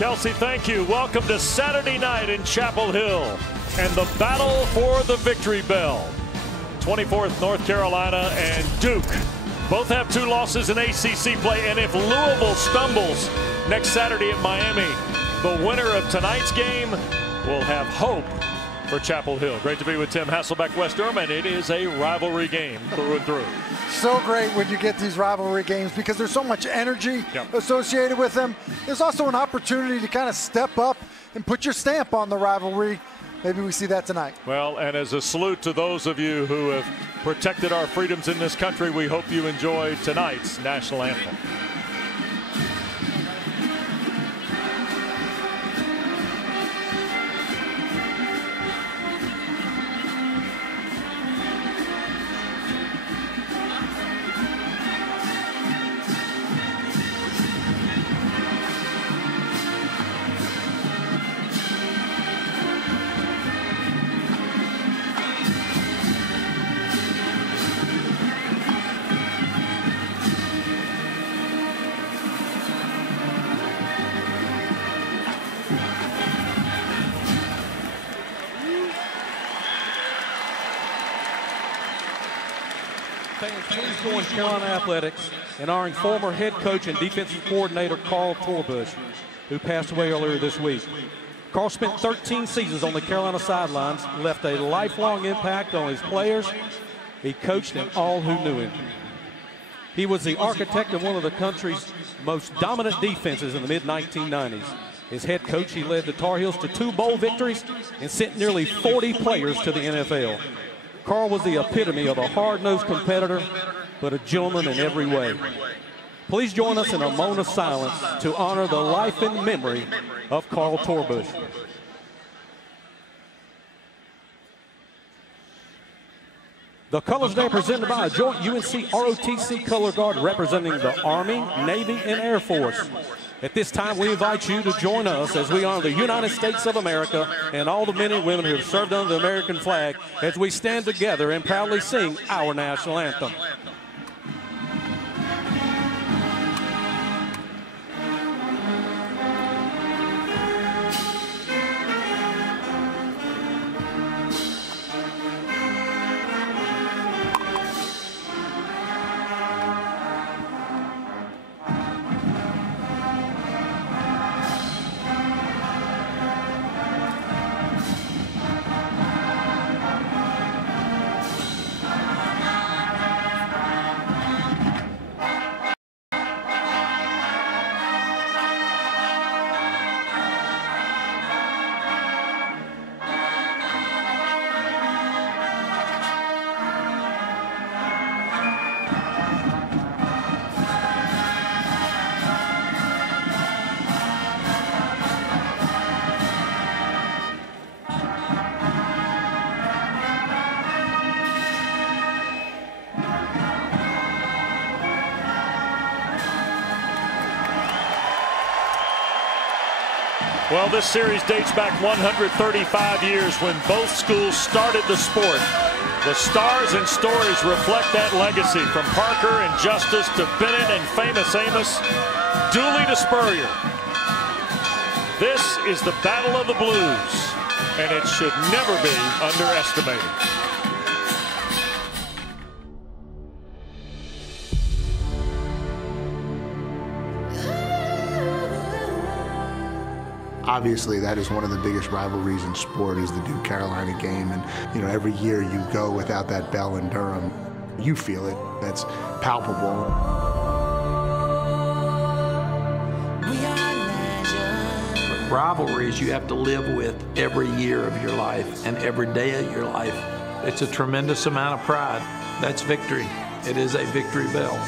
Kelsey, thank you. Welcome to Saturday night in Chapel Hill and the battle for the victory bell. 24th North Carolina and Duke both have 2 losses in ACC play, and if Louisville stumbles next Saturday at Miami, the winner of tonight's game will have hope for Chapel Hill. Great to be with Tim Hasselbeck, West Durham, and it is a rivalry game through and through. So great when you get these rivalry games because there's so much energy associated with them. There's also an opportunity to kind of step up and put your stamp on the rivalry. Maybe we see that tonight. Well, and as a salute to those of you who have protected our freedoms in this country, we hope you enjoy tonight's national anthem. Fans, please join Carolina Athletics in honoring former head coach and defensive coordinator Carl Torbush, who passed away earlier this week. Carl spent 13 seasons on the Carolina sidelines, left a lifelong impact on his players. He coached and all who knew him. He was the architect of one of the country's most dominant defenses in the mid-1990s. As head coach, he led the Tar Heels to 2 bowl victories and sent nearly 40 players to the NFL. Carl was the epitome of a hard-nosed competitor, but a gentleman in every way. Please join us in a moment of silence to honor the life and memory of Carl Torbush. The colors today are presented by a joint UNC-ROTC color guard representing the Army, Navy, and Air Force. At this time, we invite you to join us as we honor the United States of America and all the men and women who have served under the American flag as we stand together and proudly sing our national anthem. Well, this series dates back 135 years when both schools started the sport. The stars and stories reflect that legacy, from Parker and Justice to Bennett and famous Amos, Dooley to Spurrier. This is the Battle of the Blues, and it should never be underestimated. Obviously, that is one of the biggest rivalries in sport, is the Duke-Carolina game. And, you know, every year you go without that bell in Durham, you feel it. That's palpable. Rivalries you have to live with every year of your life and every day of your life. It's a tremendous amount of pride. That's victory. It is a victory bell.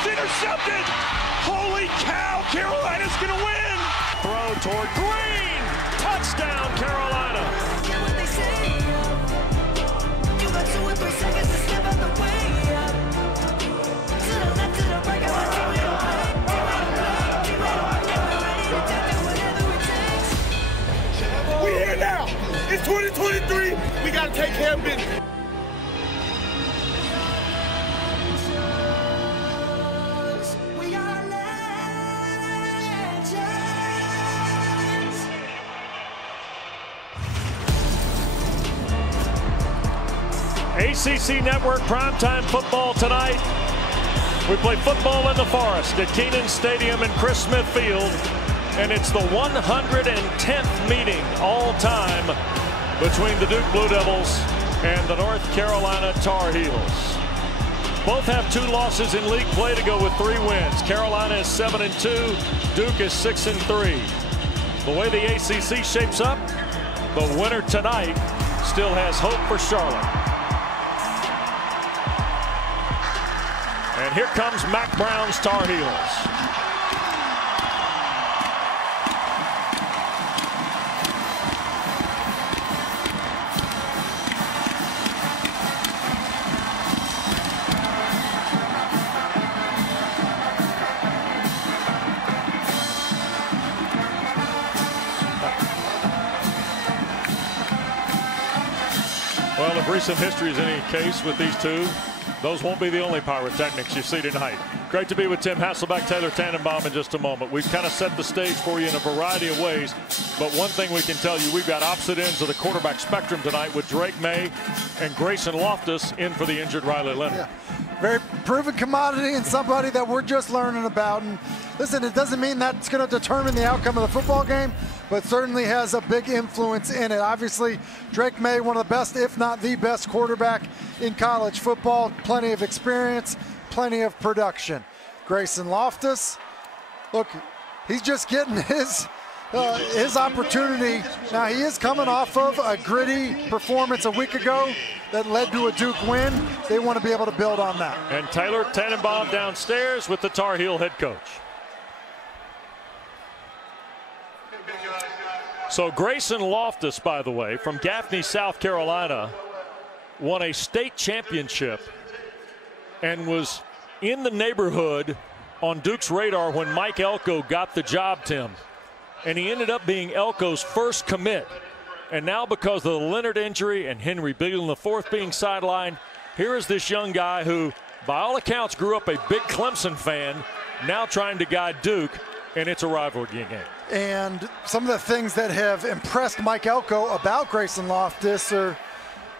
Intercepted! Holy cow, Carolina's gonna win! Throw toward Green! Touchdown, Carolina! It's 2023. We got to take care of business. ACC Network primetime football tonight. We play football in the Forest at Kenan Stadium and Chris Smith Field, and it's the 110th meeting all time between the Duke Blue Devils and the North Carolina Tar Heels. Both have 2 losses in league play to go with 3 wins. Carolina is 7-2, Duke is 6-3. The way the ACC shapes up, the winner tonight still has hope for Charlotte. And here comes Mack Brown's Tar Heels. Well, if recent history is any case with these two, those won't be the only pyrotechnics you see tonight. Great to be with Tim Hasselbeck, Taylor Tannenbaum in just a moment. We've kind of set the stage for you in a variety of ways, but one thing we can tell you, we've got opposite ends of the quarterback spectrum tonight with Drake May and Grayson Loftus in for the injured Riley Leonard. Yeah. Very proven commodity and somebody that we're just learning about. And listen, it doesn't mean that's going to determine the outcome of the football game, but certainly has a big influence in it. Obviously, Drake May, one of the best, if not the best quarterback in college football. Plenty of experience, plenty of production. Grayson Loftus, look, he's just getting his opportunity. Now, he is coming off of a gritty performance a week ago that led to a Duke win. They want to be able to build on that. And Taylor Tannenbaum downstairs with the Tar Heel head coach. So Grayson Loftus, by the way, from Gaffney, South Carolina, won a state championship and was in the neighborhood on Duke's radar when Mike Elko got the job, Tim. And he ended up being Elko's first commit. And now, because of the Leonard injury and Henry Bigelow IV being sidelined, here is this young guy who, by all accounts, grew up a big Clemson fan, now trying to guide Duke, and it's a rivalry game. And some of the things that have impressed Mike Elko about Grayson Loftus are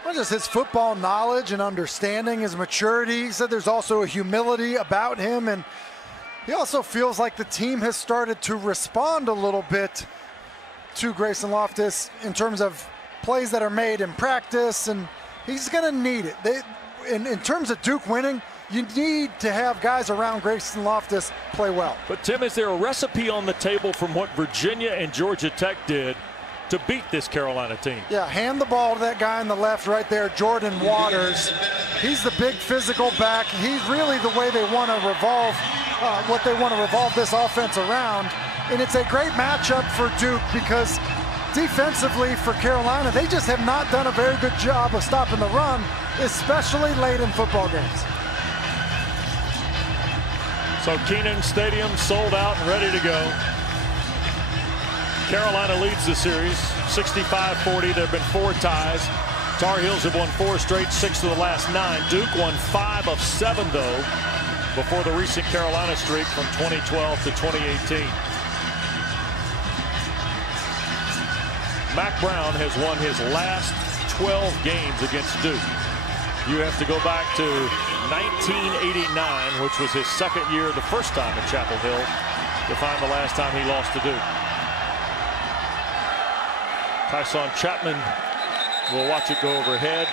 not just his football knowledge and understanding, his maturity. He said there's also a humility about him, and he also feels like the team has started to respond a little bit to Grayson Loftus in terms of plays that are made in practice, and he's going to need it. In terms of Duke winning, you need to have guys around Grayson Loftus play well. But, Tim, is there a recipe on the table from what Virginia and Georgia Tech did to beat this Carolina team? Yeah, hand the ball to that guy on the left right there, Jordan Waters. He's the big physical back. He's really the way they want to revolve, what they want to revolve this offense around. And it's a great matchup for Duke because defensively for Carolina, they just have not done a very good job of stopping the run, especially late in football games. So Kenan Stadium sold out and ready to go. Carolina leads the series 65-40. There have been 4 ties. Tar Heels have won 4 straight, 6 of the last 9. Duke won 5 of 7, though, before the recent Carolina streak from 2012 to 2018. Mack Brown has won his last 12 games against Duke. You have to go back to 1989, which was his second year, the first time at Chapel Hill, to find the last time he lost to Duke. Tyson Chapman will watch it go overhead.